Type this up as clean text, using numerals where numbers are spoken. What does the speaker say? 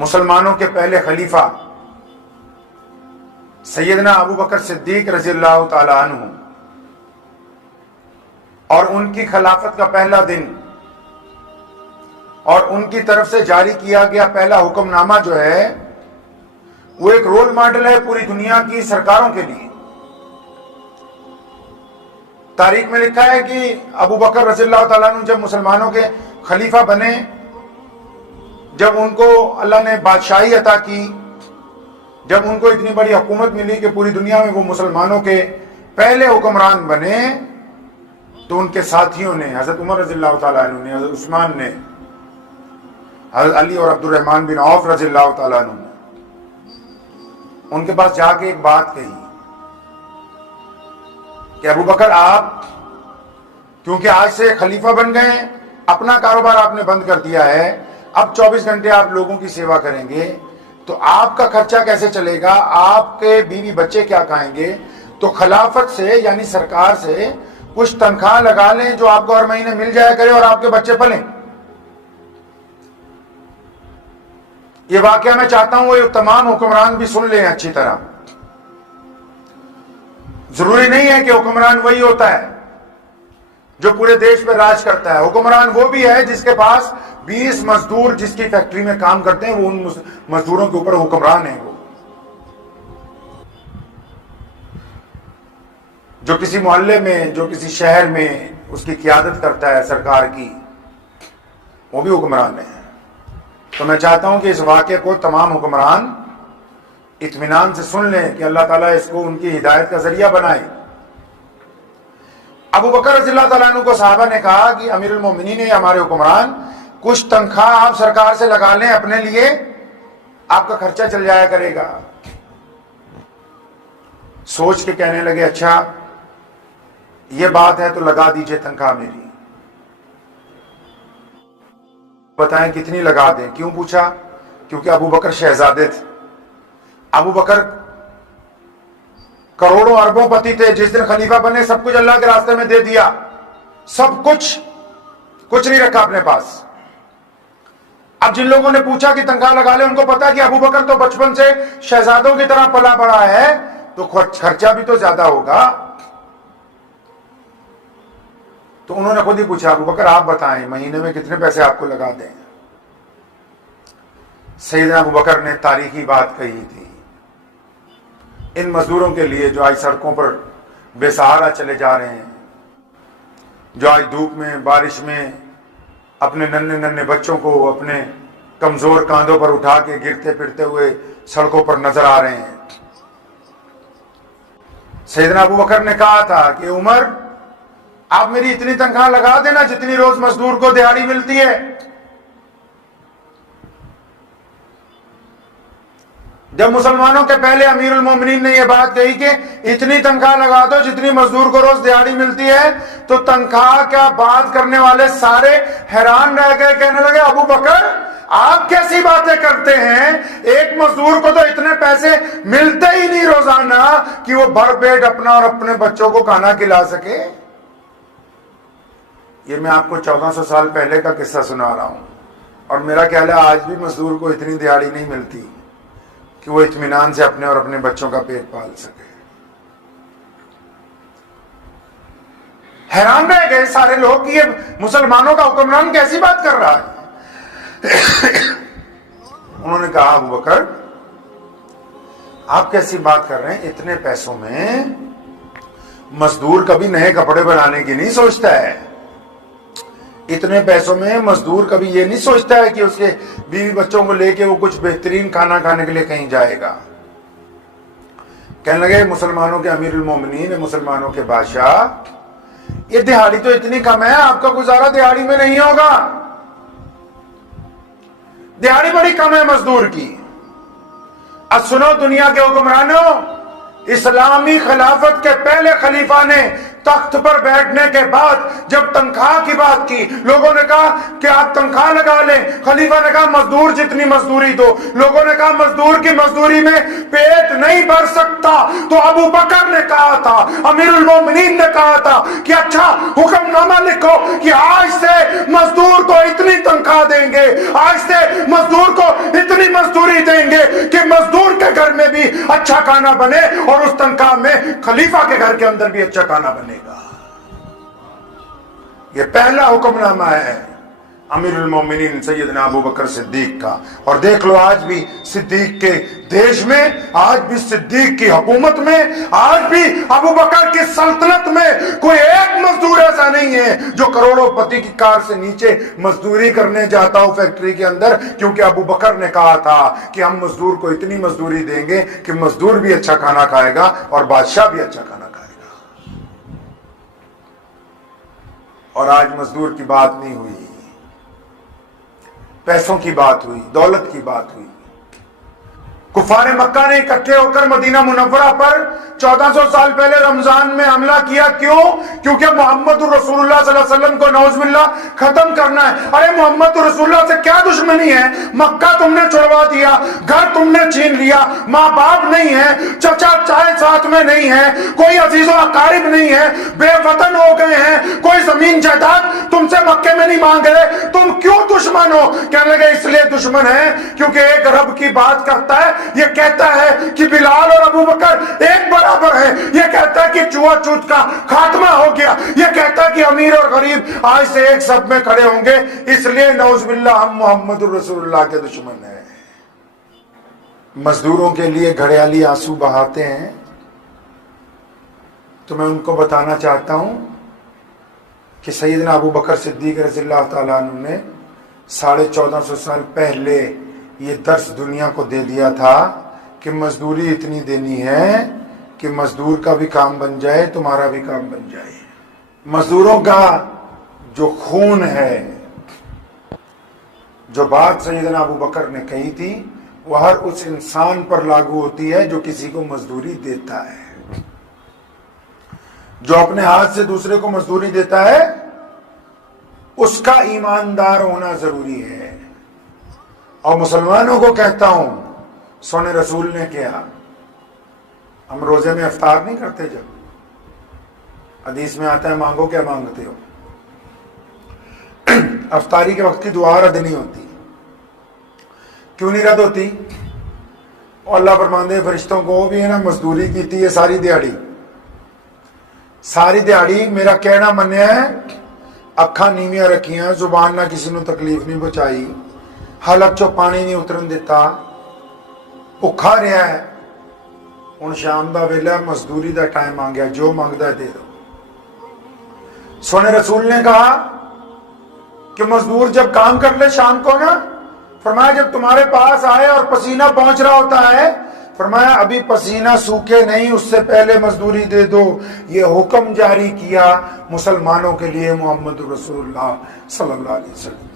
مسلمانوں کے پہلے خلیفہ سیدنا ابو بکر صدیق رضی اللہ تعالی عنہ اور ان کی خلافت کا پہلا دن اور ان کی طرف سے جاری کیا گیا پہلا حکم نامہ جو ہے وہ ایک رول ماڈل ہے پوری دنیا کی سرکاروں کے لیے۔ تاریخ میں لکھا ہے کہ ابو بکر رضی اللہ تعالیٰ عنہ جب مسلمانوں کے خلیفہ بنے، جب ان کو اللہ نے بادشاہی عطا کی، جب ان کو اتنی بڑی حکومت ملی کہ پوری دنیا میں وہ مسلمانوں کے پہلے حکمران بنے، تو ان کے ساتھیوں نے، حضرت عمر رضی اللہ تعالیٰ عنہ نے، حضرت عثمان نے، حضرت علی اور عبد الرحمن بن عوف رضی اللہ تعالیٰ عنہ نے ان کے پاس جا کے ایک بات کہی کہ ابو بکر، آپ کیونکہ آج سے خلیفہ بن گئے، اپنا کاروبار آپ نے بند کر دیا ہے، اب 24 گھنٹے آپ لوگوں کی سیوا کریں گے تو آپ کا خرچہ کیسے چلے گا؟ آپ کے بیوی بچے کیا کھائیں گے؟ تو خلافت سے یعنی سرکار سے کچھ تنخواہ لگا لیں جو آپ کو ہر مہینے مل جایا کرے اور آپ کے بچے پلیں۔ یہ واقعہ میں چاہتا ہوں وہ تمام حکمران بھی سن لیں اچھی طرح۔ ضروری نہیں ہے کہ حکمران وہی ہوتا ہے جو پورے دیش پہ راج کرتا ہے۔ حکمران وہ بھی ہے جس کے پاس 20 مزدور جس کی فیکٹری میں کام کرتے ہیں، وہ ان مزدوروں کے اوپر حکمران ہیں۔ وہ جو کسی محلے میں، جو کسی شہر میں اس کی قیادت کرتا ہے سرکار کی، وہ بھی حکمران ہے۔ تو میں چاہتا ہوں کہ اس واقعے کو تمام حکمران اطمینان سے سن لیں کہ اللہ تعالیٰ اس کو ان کی ہدایت کا ذریعہ بنائے۔ ابو بکر رضی اللہ تعالیٰ عنہ کو صحابہ نے کہا کہ امیر المومنین ہے ہمارے حکمران، کچھ تنخواہ آپ سرکار سے لگا لیں اپنے لیے، آپ کا خرچہ چل جایا کرے گا۔ سوچ کے کہنے لگے، اچھا یہ بات ہے تو لگا دیجئے تنخواہ میری۔ بتائیں کتنی لگا دیں؟ کیوں پوچھا؟ کیونکہ ابو بکر شہزادے تھے، ابو بکر کروڑوں اربوں پتی تھے۔ جس دن خلیفہ بنے سب کچھ اللہ کے راستے میں دے دیا، سب کچھ نہیں رکھا اپنے پاس۔ اب جن لوگوں نے پوچھا کہ تنخواہ لگا لے، ان کو پتا کہ ابو بکر تو بچپن سے شہزادوں کی طرح پلا بڑا ہے، تو خرچہ بھی تو زیادہ ہوگا۔ تو انہوں نے خود ہی پوچھا، ابو بکر آپ بتائیں مہینے میں کتنے پیسے آپ کو لگا دیں؟ سیدنا ابو بکر نے تاریخی بات کہی تھی، ان مزدوروں کے لیے جو آج سڑکوں پر بے سہارا چلے جا رہے ہیں، جو آج دھوپ میں بارش میں اپنے ننھے بچوں کو اپنے کمزور کاندھوں پر اٹھا کے گرتے پھرتے ہوئے سڑکوں پر نظر آ رہے ہیں۔ سیدنا ابو بکر نے کہا تھا کہ عمر، آپ میری اتنی تنخواہ لگا دینا جتنی روز مزدور کو دیہاڑی ملتی ہے۔ جب مسلمانوں کے پہلے امیر المومنین نے یہ بات کہی کہ اتنی تنخواہ لگا دو جتنی مزدور کو روز دیہاڑی ملتی ہے، تو تنخواہ کیا بات کرنے والے سارے حیران رہ گئے، کہنے لگے ابو بکر آپ کیسی باتیں کرتے ہیں؟ ایک مزدور کو تو اتنے پیسے ملتے ہی نہیں روزانہ کہ وہ بھر پیٹ اپنا اور اپنے بچوں کو کھانا کھلا سکے۔ یہ میں آپ کو 1400 سال پہلے کا قصہ سنا رہا ہوں، اور میرا خیال ہے آج بھی مزدور کو اتنی دیہاڑی نہیں ملتی کہ وہ اطمینان سے اپنے اور اپنے بچوں کا پیٹ پال سکے۔ حیران رہ گئے سارے لوگ کہ یہ مسلمانوں کا حکمران کیسی بات کر رہا ہے۔ انہوں نے کہا ابو بکر آپ کیسی بات کر رہے ہیں؟ اتنے پیسوں میں مزدور کبھی نئے کپڑے بنانے کی نہیں سوچتا ہے، اتنے پیسوں میں مزدور کبھی یہ نہیں سوچتا ہے کہ اس کے بیوی بچوں کو لے کے وہ کچھ بہترین کھانا کھانے کے لیے کہیں جائے گا۔ کہنے لگے مسلمانوں کے امیر المومنین، مسلمانوں کے بادشاہ، یہ دیہاڑی تو اتنی کم ہے، آپ کا گزارا دیہاڑی میں نہیں ہوگا، دیہاڑی بڑی کم ہے مزدور کی۔ اب سنو دنیا کے حکمرانوں، اسلامی خلافت کے پہلے خلیفہ نے تخت پر بیٹھنے کے بعد جب تنخواہ کی بات کی، لوگوں نے کہا کہ آپ تنخواہ لگا لیں، خلیفہ نے کہا مزدور جتنی مزدوری دو، لوگوں نے کہا مزدور کی مزدوری میں پیٹ نہیں بھر سکتا، تو ابو بکر نے کہا تھا، امیر المومنین نے کہا تھا کہ اچھا حکم نامہ لکھو کہ آج سے مزدور کو اتنی تنخواہ دیں گے، آج سے مزدور کو اتنی مزدوری دیں گے کہ مزدور کے گھر میں بھی اچھا کھانا بنے اور اس تنخواہ میں خلیفہ کے گھر کے اندر بھی اچھا کھانا بنے گا۔ یہ پہلا حکم نامہ ہے امیر المومنین سیدنا ابو بکر صدیق کا۔ اور دیکھ لو آج بھی صدیق کے دیش میں، آج بھی صدیق کی حکومت میں، آج بھی ابو بکر کی سلطنت میں کوئی ایک مزدور ایسا نہیں ہے جو کروڑوں پتی کی کار سے نیچے مزدوری کرنے جاتا ہو فیکٹری کے اندر، کیونکہ ابو بکر نے کہا تھا کہ ہم مزدور کو اتنی مزدوری دیں گے کہ مزدور بھی اچھا کھانا کھائے گا اور بادشاہ بھی اچھا کھانا کھائے گا۔ اور آج مزدور کی بات نہیں ہوئی، پیسوں کی بات ہوئی، دولت کی بات ہوئی۔ کفار مکہ نے اکٹھے ہو کر مدینہ منورہ پر 1400 سال پہلے رمضان میں حملہ کیا، کیوں؟ کیونکہ محمد رسول اللہ صلی اللہ علیہ وسلم کو نعوذ باللہ ختم کرنا ہے۔ ارے محمد رسول اللہ سے کیا دشمنی ہے؟ مکہ تم نے چھڑوا دیا، گھر تم نے چھین لیا، ماں باپ نہیں ہے، چچا چائے ساتھ میں نہیں ہے، کوئی عزیز و اقارب نہیں ہے، بے وطن ہو گئے ہیں، کوئی زمین جائیداد تم سے مکے میں نہیں مانگ رہے، تم کیوں دشمن ہو؟ کہنے لگے اس لیے دشمن ہے کیونکہ ایک رب کی بات کرتا ہے، یہ کہتا ہے کہ بلال اور ابو بکر ایک برابر ہے، یہ کہتا ہے کہ چوہا چوت کا خاتمہ ہو گیا، یہ کہتا ہے کہ امیر اور غریب آج سے ایک سب میں کھڑے ہوں گے، اس لیے نعوذ باللہ ہم محمد رسول اللہ کے دشمن ہیں۔ مزدوروں کے لیے گھڑیالی آنسو بہاتے ہیں، تو میں ان کو بتانا چاہتا ہوں کہ سیدنا ابو بکر صدیق رضی اللہ تعالیٰ عنہ نے 1450 سال پہلے یہ درس دنیا کو دے دیا تھا کہ مزدوری اتنی دینی ہے کہ مزدور کا بھی کام بن جائے، تمہارا بھی کام بن جائے۔ مزدوروں کا جو خون ہے، جو بات سیدنا ابو بکر نے کہی تھی، وہ ہر اس انسان پر لاگو ہوتی ہے جو کسی کو مزدوری دیتا ہے۔ جو اپنے ہاتھ سے دوسرے کو مزدوری دیتا ہے اس کا ایماندار ہونا ضروری ہے۔ اور مسلمانوں کو کہتا ہوں، سونے رسول نے کیا، ہم روزے میں افطار نہیں کرتے، جب حدیث میں آتا ہے مانگو کیا مانگتے ہو، افطاری کے وقت کی دعا رد نہیں ہوتی۔ کیوں نہیں رد ہوتی؟ اور اللہ فرماندے ہیں فرشتوں کو بھی ہے نا مزدوری کی تھی، یہ ساری دیہڑی میرا کہنا منیا ہے، اکھاں نیویاں رکھیاں، زبان نہ کسی نو تکلیف نہیں پہنچائی، حلق چو پانی نہیں اترن دیتا، بھکھا رہا ہے، ہن شام دا ویلا مزدوری دا ٹائم آ گیا، جو مانگدا ہے دے دو۔ سونے رسول نے کہا کہ مزدور جب کام کر لے شام کو نا، فرمایا جب تمہارے پاس آئے اور پسینہ پہنچ رہا ہوتا ہے، فرمایا ابھی پسینہ سوکھے نہیں، اس سے پہلے مزدوری دے دو۔ یہ حکم جاری کیا مسلمانوں کے لیے محمد رسول اللہ صلی اللہ علیہ وسلم۔